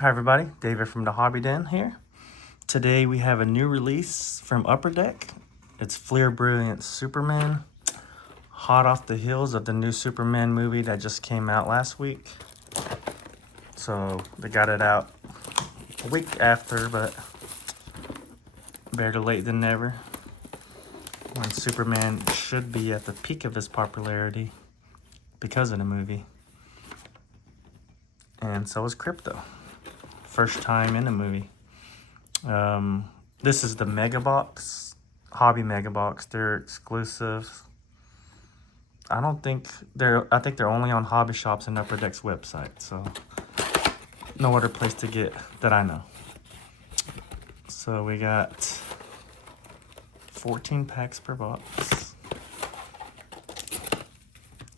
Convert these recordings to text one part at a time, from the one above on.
Hi everybody, David from the Hobby Den here. Today we have a new release from Upper Deck. It's Fleer Brilliance Superman, hot off the heels of the new Superman movie that just came out last week. So they got it out a week after, but better late than never. When Superman should be at the peak of his popularity because of the movie. And so is Krypto. First time in a movie. This is the Mega Box, Hobby Mega Box. They're exclusive. I think they're only on Hobby Shops and Upper Deck's website, so no other place to get that I know. So we got 14 packs per box,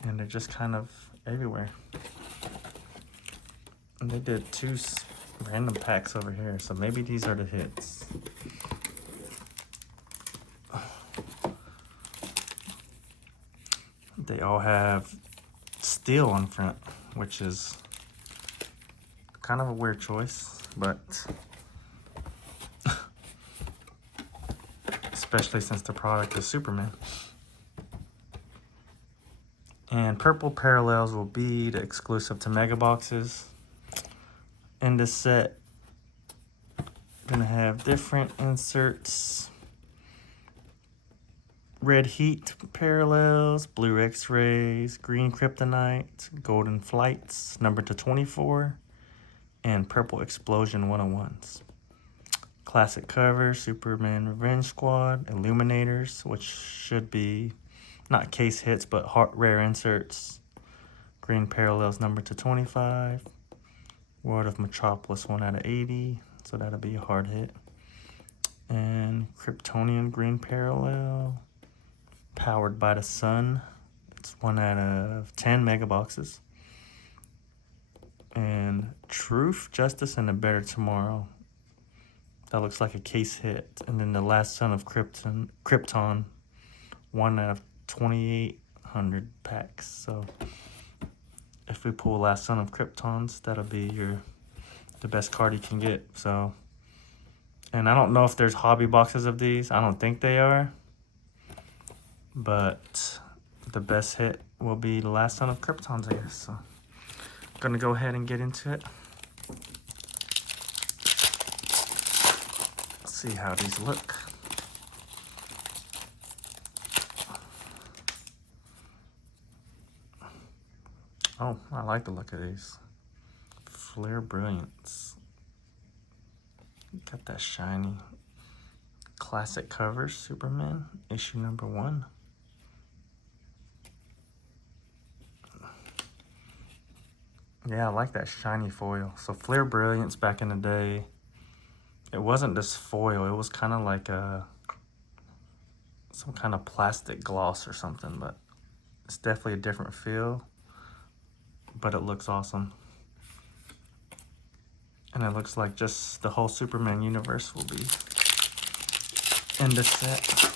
and they're just kind of everywhere. And they did 2 random packs over here, so maybe these are the hits. They all have steel on front, which is kind of a weird choice, but especially since the product is Superman. And purple parallels will be the exclusive to Mega Boxes. In this set, gonna have different inserts. Red Heat parallels, blue X-rays, green Kryptonite, golden flights, numbered to 24, and purple explosion 101s. Classic cover, Superman Revenge Squad, Illuminators, which should be not case hits, but rare inserts. Green parallels numbered to 25. World of Metropolis 1 out of 80, so that'll be a hard hit. And Kryptonian green parallel, Powered by the Sun. It's 1 out of 10 mega boxes. And Truth, Justice, and a Better Tomorrow. That looks like a case hit. And then the Last Son of Krypton, 1 out of 2,800 packs. So if we pull Last Son of Kryptons, that'll be the best card you can get. So, and I don't know if there's hobby boxes of these. I don't think they are. But the best hit will be the Last Son of Kryptons, I guess. So I'm gonna go ahead and get into it. Let's see how these look. Oh, I like the look of these. Fleer Brilliance. Got that shiny classic cover, Superman, issue number 1. Yeah, I like that shiny foil. So Fleer Brilliance back in the day, it wasn't this foil. It was kind of like some kind of plastic gloss or something, but it's definitely a different feel. But it looks awesome. And it looks like just the whole Superman universe will be in this set.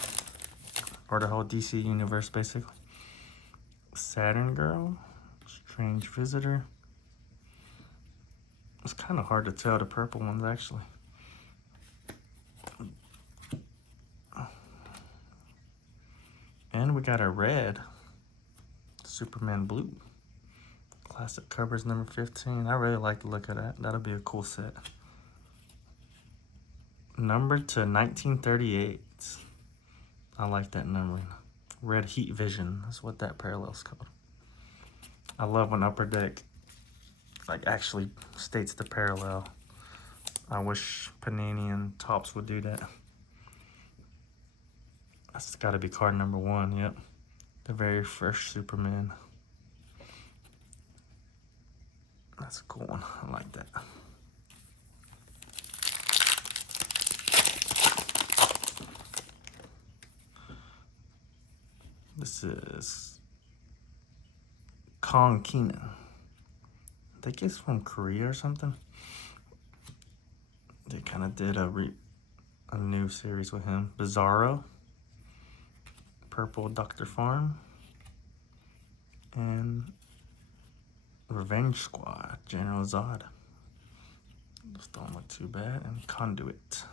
Or the whole DC universe, basically. Saturn Girl, Strange Visitor. It's kind of hard to tell the purple ones, actually. And we got a red Superman Blue. Classic covers number 15. I really like the look of that. That'll be a cool set. Numbered to 1938. I like that numbering. Red Heat Vision. That's what that parallel's called. I love when Upper Deck actually states the parallel. I wish Panini and Topps would do that. That's got to be card number 1. Yep, the very first Superman. That's a cool one. I like that. This is Kong Keenan. I think he's from Korea or something. They kind of did a new series with him. Bizarro. Purple Dr. Farm. And Revenge Squad, General Zod. Those don't look too bad. And Conduit.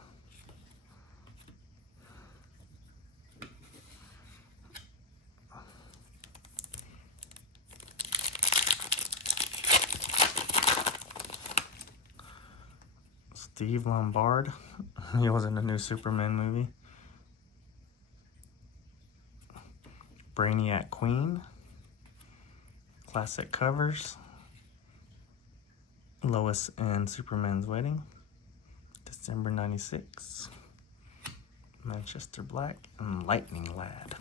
Steve Lombard. He was in the new Superman movie. Brainiac Queen. Classic covers. Lois and Superman's Wedding. December 96. Manchester Black and Lightning Lad.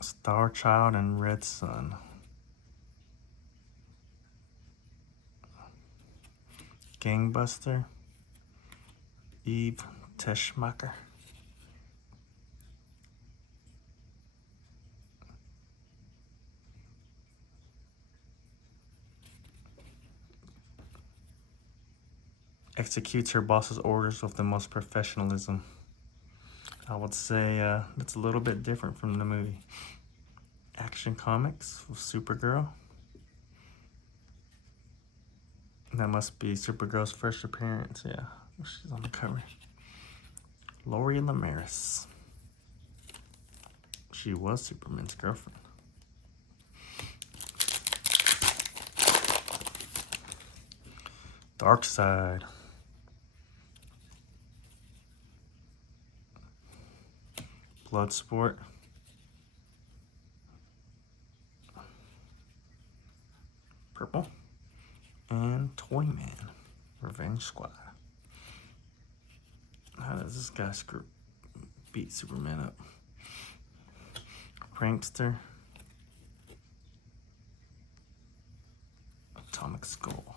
Star Child and Red Sun. Gangbuster. Eve Teschmacher. Executes her boss's orders with the most professionalism. I would say it's a little bit different from the movie. Action Comics with Supergirl. That must be Supergirl's first appearance, yeah. She's on the cover. Lori Lamaris. She was Superman's girlfriend. Darkseid. Bloodsport. Purple. And Toyman. Revenge Squad. How does this guy beat Superman up? Prankster. Atomic Skull.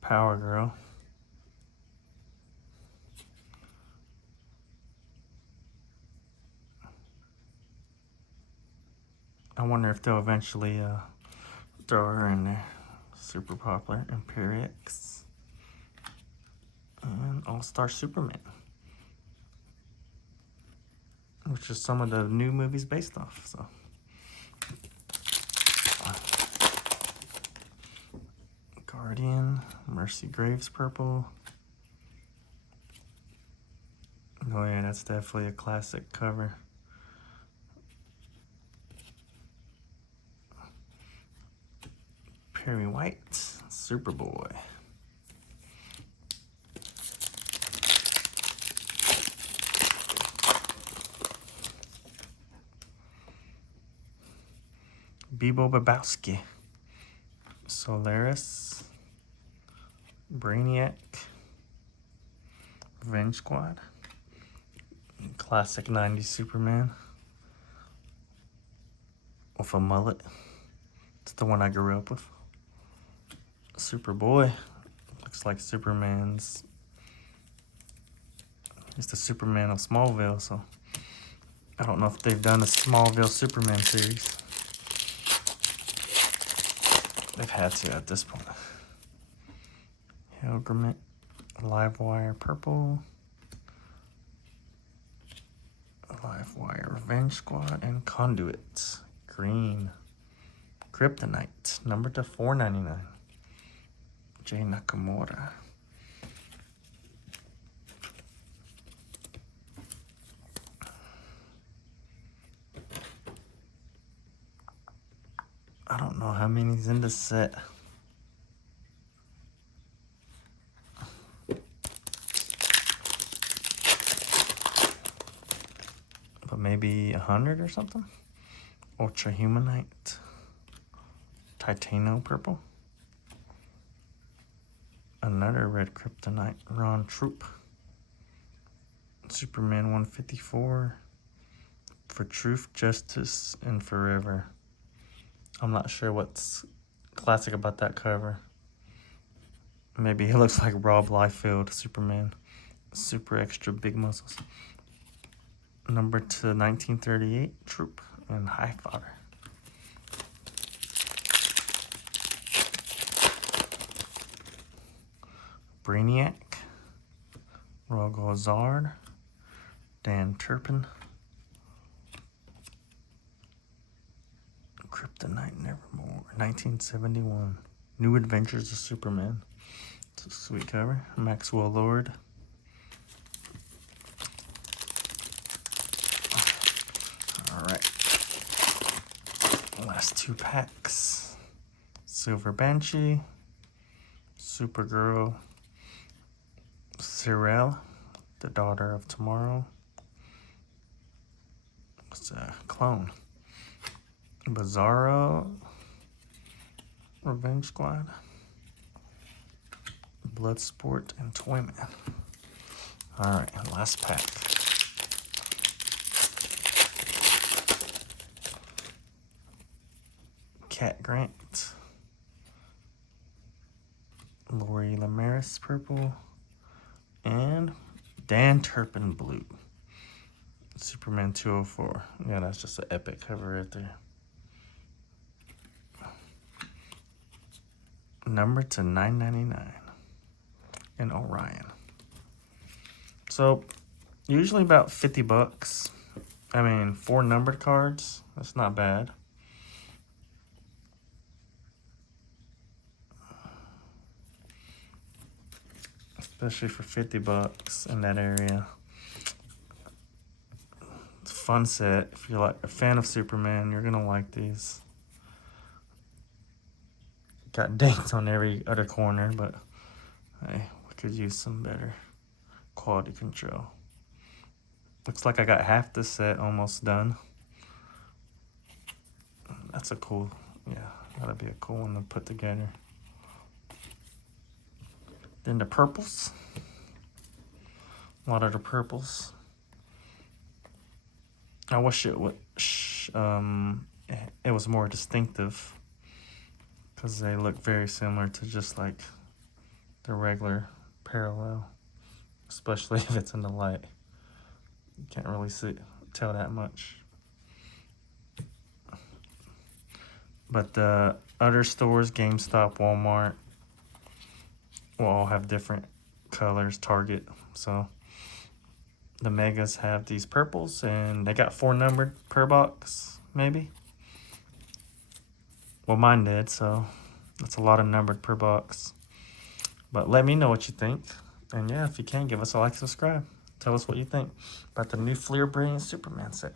Power Girl. I wonder if they'll eventually throw her in there. Super popular. Imperiex. And All-Star Superman. Which is some of the new movies based off, so. Guardian. Mercy Graves purple. Oh yeah, that's definitely a classic cover. Perry White, Superboy. Bebo Babowski. Solaris. Brainiac. Revenge Squad. Classic 90s Superman. With a mullet. It's the one I grew up with. Superboy. Looks like Superman's... He's the Superman of Smallville, so... I don't know if they've done a Smallville Superman series. They've had to at this point. Helgrimit, Livewire purple, Livewire Revenge Squad, and Conduit green. Kryptonite, numbered to $4.99. Jay Nakamura. I don't know how many's in this set. But maybe 100 or something? Ultra Humanite. Titano purple. Another red Kryptonite. Ron Troop. Superman 154. For Truth, Justice, and Forever. I'm not sure what's classic about that cover. Maybe he looks like Rob Liefeld, Superman. Super extra big muscles. Number to 1938, Troop, and Highfather. Brainiac, Rogozard, Dan Turpin, Kryptonite Nevermore, 1971. New Adventures of Superman. It's a sweet cover. Maxwell Lord. Alright. Last 2 packs. Silver Banshee, Supergirl, Cyril, the Daughter of Tomorrow. It's a clone. Bizarro, Revenge Squad, Bloodsport, and Toyman. Alright, last pack. Cat Grant, Lori Lemaris purple, and Dan Turpin blue. Superman 204. Yeah, that's just an epic cover right there. Number to 999 in Orion. So usually about 50 bucks. I mean, 4 numbered cards, that's not bad. Especially for 50 bucks in that area. It's a fun set. If you're like a fan of Superman, you're gonna like these. Got dings on every other corner, but hey, we could use some better quality control. Looks like I got half the set almost done. That's a cool, yeah, that'll be a cool one to put together. Then the purples. A lot of the purples. I wish it would, it was more distinctive, because they look very similar to just like the regular parallel, especially if it's in the light. You can't really tell that much. But the other stores, GameStop, Walmart, will all have different colors, Target. So the Megas have these purples, and they got 4 numbered per box, maybe. Well, mine did, so that's a lot of numbered per box. But let me know what you think. And yeah, if you can, give us a like, subscribe. Tell us what you think about the new Fleer Brilliant Superman set.